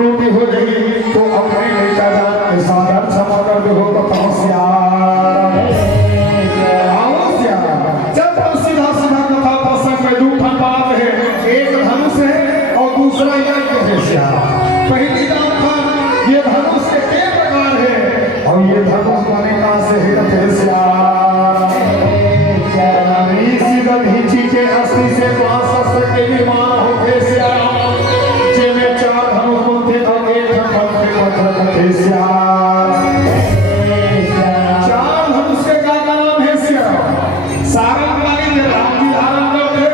टूटी हो जाएगी तो अपने लेकर जा सागर क्षमा कर दो तो तपस्या जब सीधा सीधा कथा प्रसंग में दूठा बात है, एक धनुष है और दूसरा यज्ञ है। पहली बात था ये धनुष के कई प्रकार है और ये धनुष बने का से के अस्थि से शस्त्र के निर्माण होते जिनमें 4 धनुष होते और एक पत्र 4 धनुष के का नाम है सारंगबाणी के राम जी धारण करते,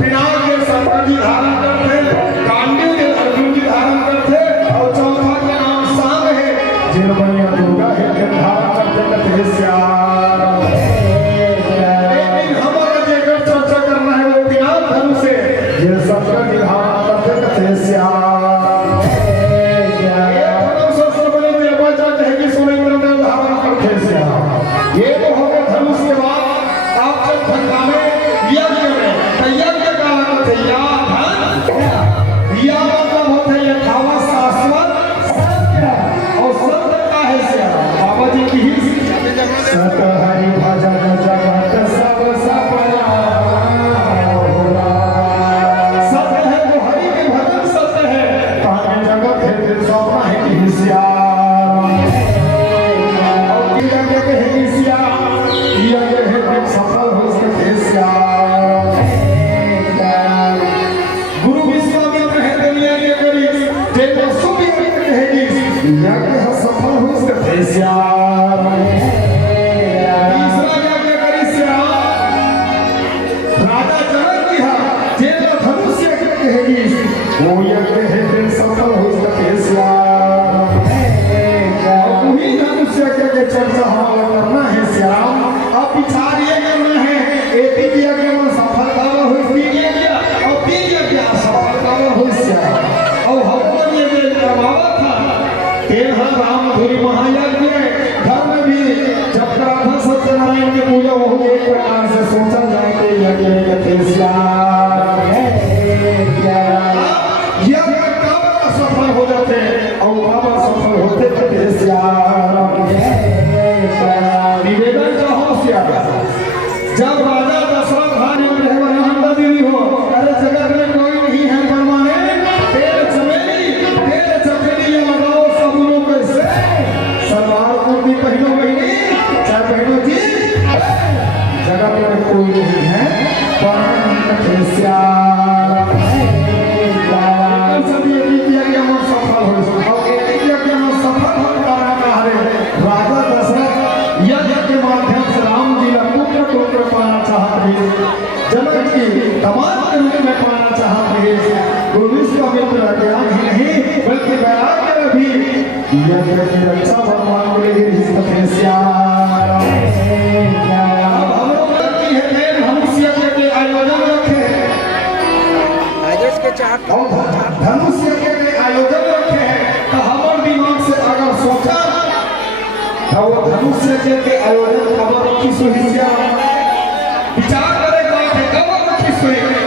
पिनाक के शंकर जी धारण करते, कांडी के अर्जुन जी धारण करते और चौथा के नाम सांग है जिनमें दुर्गा है धारण करते ये सबका निधान करते कथे श्याम शस्त्र बने मेरे बच्चा कहेगी सुने मेरे धारण करते श्याम। ये तो हो गए धनुष के बाद आप जब धंधा में यज्ञ में यज्ञ का कथे या मतलब होते ये खावा शाश्वत और सत्य का है श्याम। बाबा जी की ही सत्य हरि भजन जगत सब सपना चर्चा हमारा करना है श्याम। अब विचार ये करना है एक ही यज्ञ में सफलता हो और 3 यज्ञ असफलता हो श्याम। और भगवान ये करवावा था 13 राम धुरी महायज्ञ धर्म भी जब प्रार्थना सत्यनारायण की पूजा हो एक प्रकार से सोचा जाए तो यज्ञ श्याम यज्ञ कब असफल हो जाते और कब असफल होते थे श्याम। निवेदन चाहो जब राजा दशरथ भाई देवी हो अरे जगत में कोई नहीं है परमाने तेल चमेली लगाओ सब लोग से सलवार कुर्ती पहनो बहनी चाहे बहनों जी जगत में कोई नहीं है परमाने सभी सफल हो सफल होता राजा दशरथ यज्ञ के माध्यम से राम जी पुत्र पाना चाहते हैं, जनक की कमान के रूप में पाना चाहते हैं। तो विश्वामित्र ज्ञान ही नहीं बल्कि वैराग्य भी यज्ञ की रक्षा भगवान को लेकर धनुष यज्ञ के आयोजन रखे धनुष यज्ञ के आयोजन रखे हैं तो हमारे दिमाग से अगर सोचा वो धनुष यज्ञ के आयोजन खबर किस हिस्सा विचार करे बात है कब किस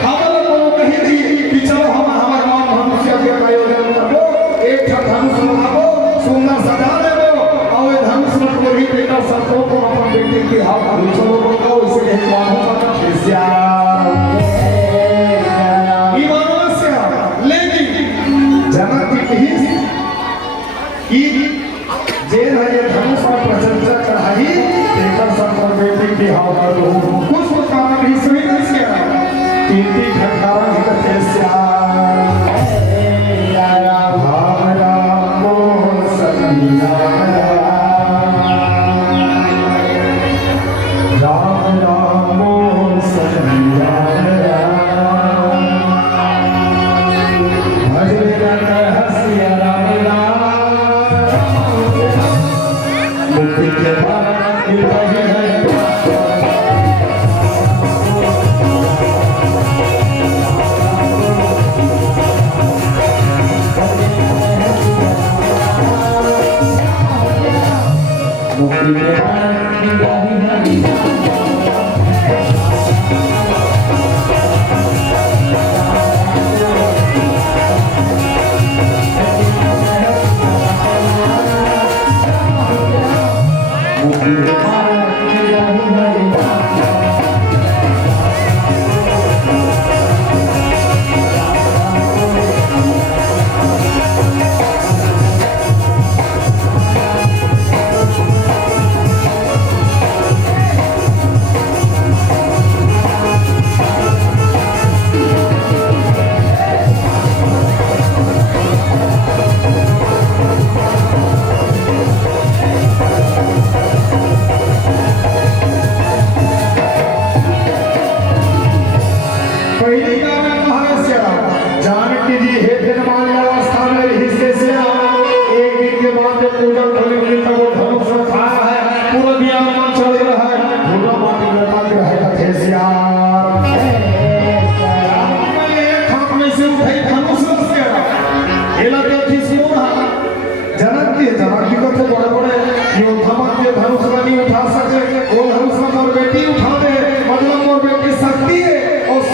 हम लोगों को कहीं भी विचार हम हमारे नाम धनुष यज्ञ का आयोजन करो एक धनुष लगाओ सुंदर सजा देवो और ये धनुष को ही बेटा सबको को अपन बेटे के हाथ चलो को इसे एक मानो का हिस्सा जनक की जेल है ये धनुष और प्रशंसा चढ़ाई देकर सब बेटी की हाथ कुछ कारण भी सुनी नहीं किया कीर्ति खटारा ही करते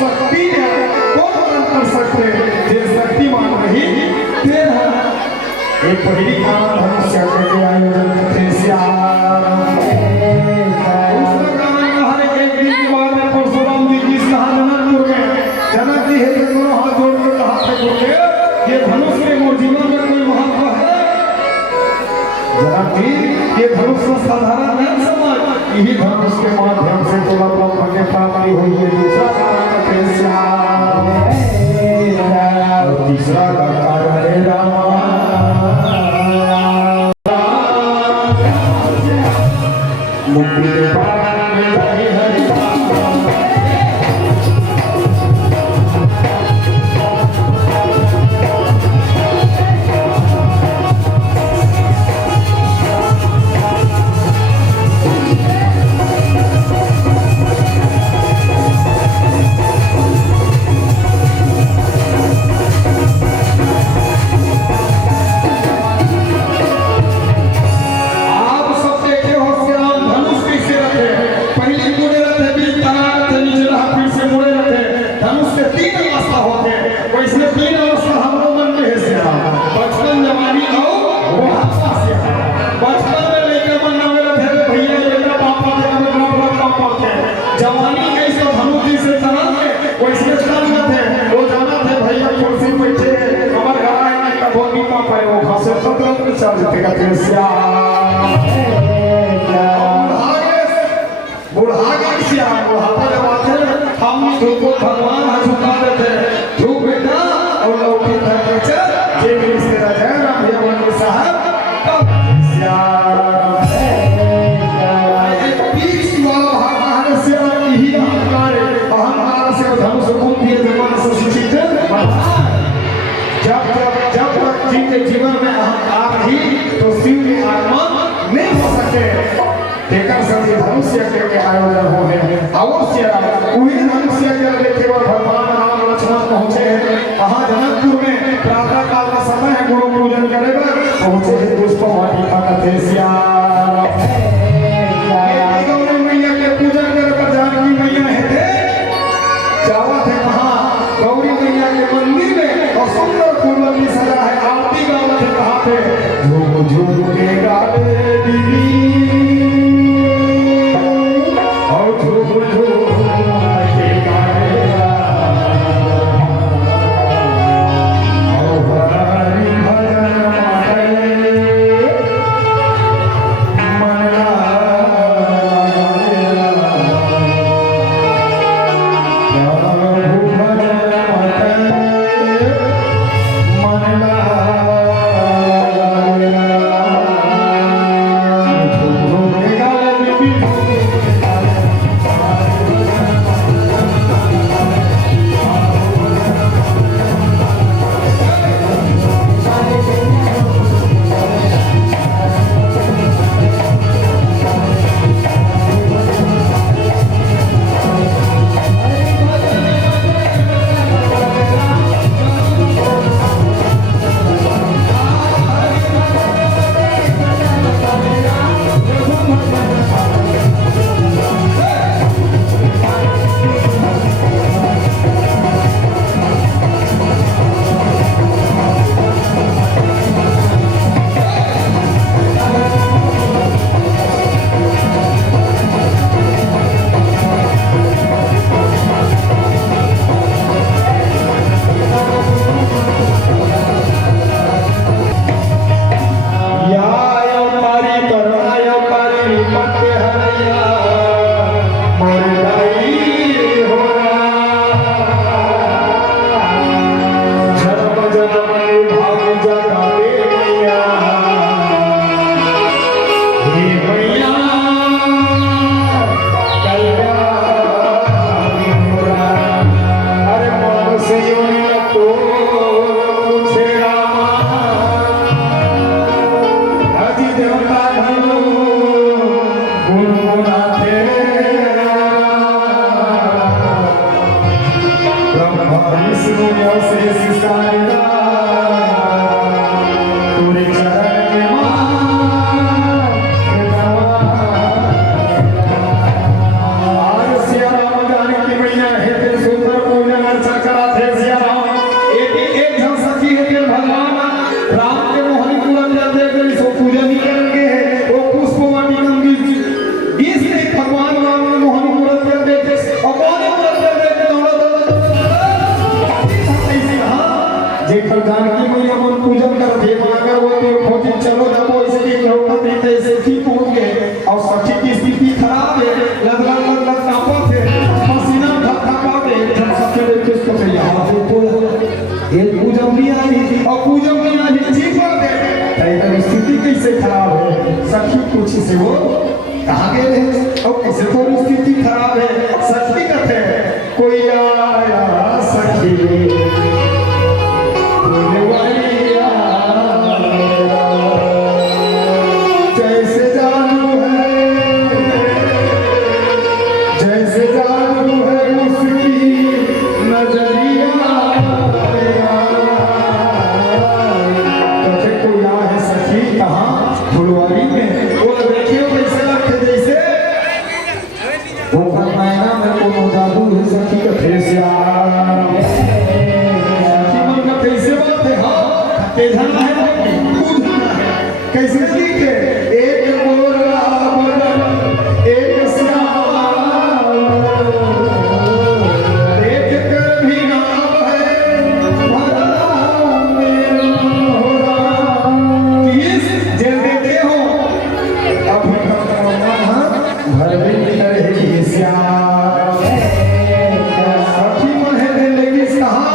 शक्ति है कौन वर्णन कर सकते जे शक्तिमान रही तेर है एक पहली कारण धनुष यज्ञ के आयोजन थे श्याम दूसरा कारण हर एक दिन के बाद में परशुराम जी की जनकपुर में जनक जी है दोनों हाथ जोड़ कर कहा थे गुरुदेव ये धनुष के मोर जीवन में कोई महत्व है जनक जी ये धनुष साधारण नहीं समझ यही धनुष के माध्यम से तो ब्रह्म के प्राप्ति हुई है दूसरा कारण थे श्याम तीसरा कारण है राम मुक्ति के बाद में हरि हरि भगवान झुका देते धूप बेटा और लौकी जे मिनिस्टर जय राम भैया साहब जीवन में अहंकार ही तो शिव की आगमन नहीं हो सके देखकर सभी धनुष यज्ञ के आयोजन हो गए अवश्य वही धनुष यज्ञ में केवल भगवान राम लक्ष्मण पहुंचे हैं वहां जनकपुर में प्रातः काल का समय है गुरु पूजन करेगा पहुंचे हैं पुष्प वाटिका का देसिया गौरी मैया के पूजन कर जानकी मैया है थे जावा थे कहाँ गौरी मैया के मंदिर में और सुंदर फूलों की सजा है आरती गाँव थे कहाँ थे झूम झूम के गावे दीदी और झूम झूम के गावे और हरि भजन जानकी मैया मन पूजन कर दे मांगर वो तो खोजी चलो दबो इसकी द्रौपदी थे से ठीक हो गए और सखी की स्थिति खराब है लग कांपत है पसीना थपथपाते जब सखी ने किसको से यहाँ से तो ये पूजन भी आई और पूजन भी आई ठीक हो गए तेरी स्थिति कैसे खराब है सखी पूछी से वो कहाँ गए थे और कैसे तो स्थिति खराब है सखी कहते कोई आया सखी कैसे दिखे एक बोला बदन एक श्याम देख कर भी नाम है भला मेरा हो राम किस जे देखे हो अब भर में रहे श्याम सखी मन है दिल की कहा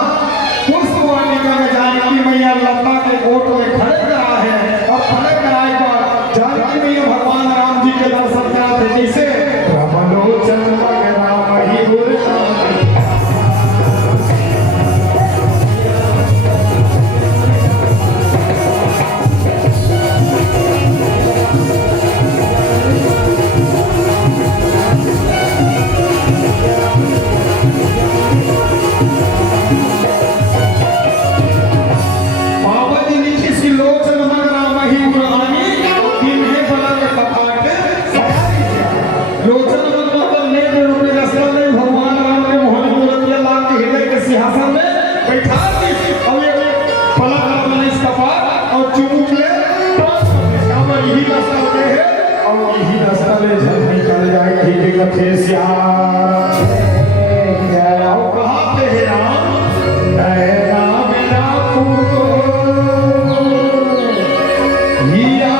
पुष्पवाटिका में जानकी मैया लता के ओट में खड़े करा है और खड़े कराए पर जानकी मैया भगवान राम जी के दर्शन कराते जैसे रामलोचन राम ही बोलता सिंहासन में बैठा दी और ये पलक मैंने इसका पार और चुमुक ले तो यही रास्ता ले है और यही रास्ता ले जब निकल जाए ठीक है फेसिया और कहाँ पे है राम मेरा पूतो हिया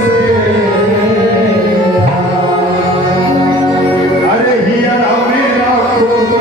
से अरे हिया मेरा पूतो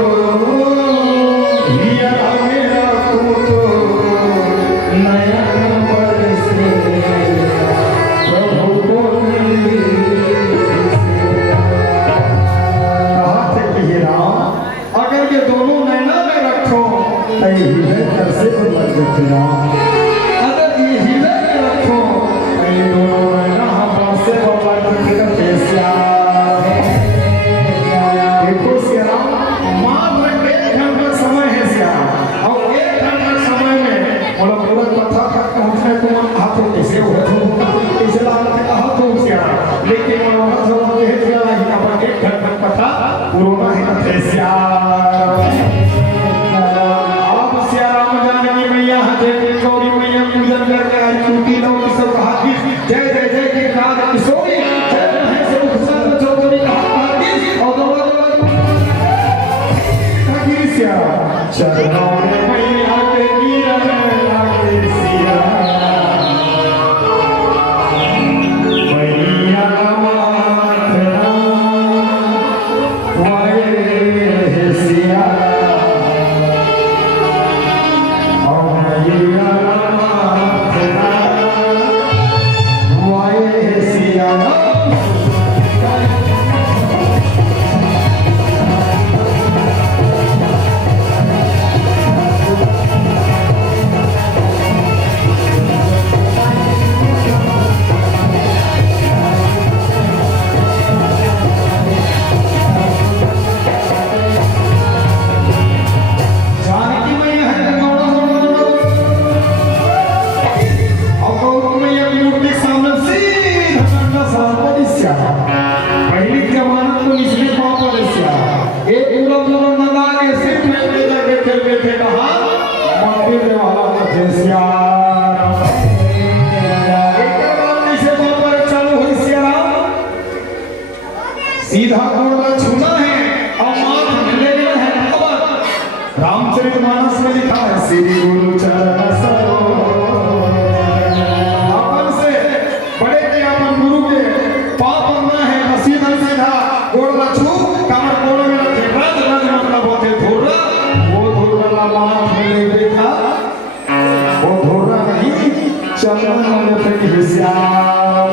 मन मन पे श्याम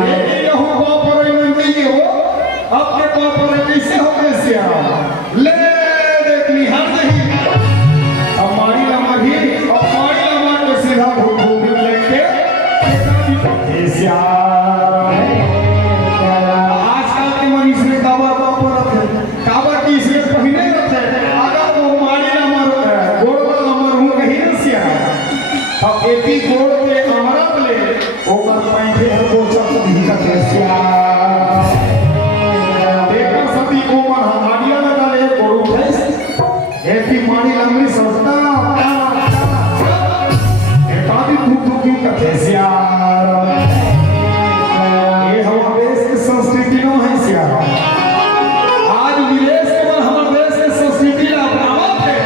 लेके यहू बाप रे नहीं हो अपने बाप रे कैसे हो गए श्याम ले देख निहार नहीं हमारी लम्हा भी हमारी लम्हा के सीधा भूख लेके श्याम आजकल के मनुष्य में काबर बाप रखे काबर की इसे पहले रखे अगर वो हमारी लम्हा गोड़ अमर हूँ कहीं न श्याम अब एपी गोड़ के अमरत ले ओकर पैंठे को चक नहीं करते श्याम देखा सभी को मन हमारिया लगा ले गोड़ उठे एपी मारी लंबी सस्ता एकादी धूप धूप क्यों करते श्याम ये हमारे देश की संस्कृति न है श्याम आज विदेश के मन हमारे देश की संस्कृति ला अपनावत है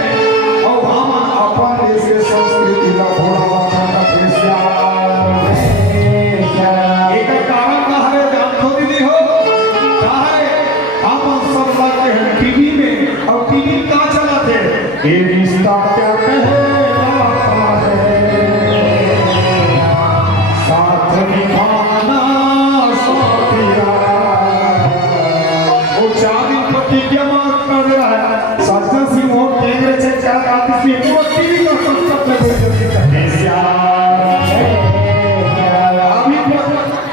और हम अपन देश की संस्कृति ला भोला करते श्याम एक कारण का है जानतो दीदी हो का है हम सब लगते हैं टीवी में और टीवी का चलाते ये रिश्ता क्या कहलाता है साथ निभाना साथिया वो चांदी पट्टी क्या मार कर रहा है सच्चा सिंह और केंद्र से क्या आती थी वो टीवी का सब लगे जैसे करते अभी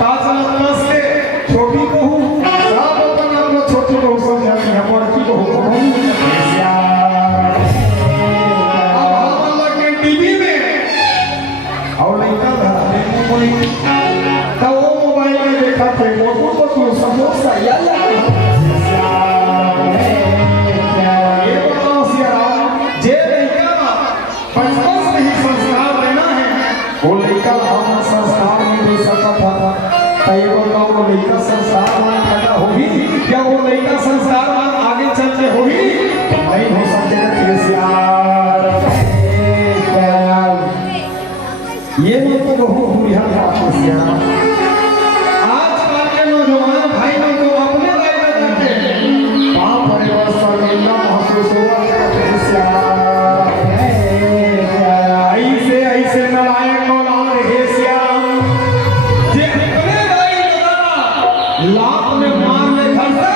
ताजा नस के छोटी बहू सब अपन अपना छोटी बहू समझाती है बड़की बहू टीवी में और लड़का तो वो मोबाइल में देखा थे मोटू को तू समोसा या ये बताओ सियाराम जे लड़का बचपन से ही संस्कार लेना है वो लड़का हम संस्कार नहीं दे सकता था कई बताओ वो लड़का संस्कार में पैदा होगी या वो लड़का संस्कार में आगे चल के होगी नहीं हो सकेगा ये लोग तो बहुत बुरा बात है श्याम आजकल के नौजवान भाई लोग तो अपने राय करते हैं पाप परिवार सर्वना महसूस होगा करते हैं श्याम ऐसे नालायक औलाद है श्याम जे अपने राय लगा लाख में मार ले घर से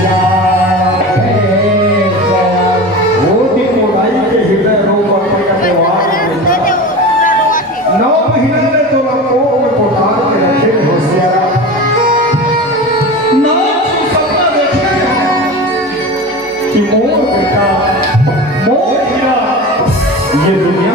श्याम वो दिन मोबाइल के हृदय रोग पर का त्योहार 9 महीना ले तो लको में पोटार के रखे होशियारा ना तू सपना देखे कि मोर बेटा मोर हीरा ये दुनिया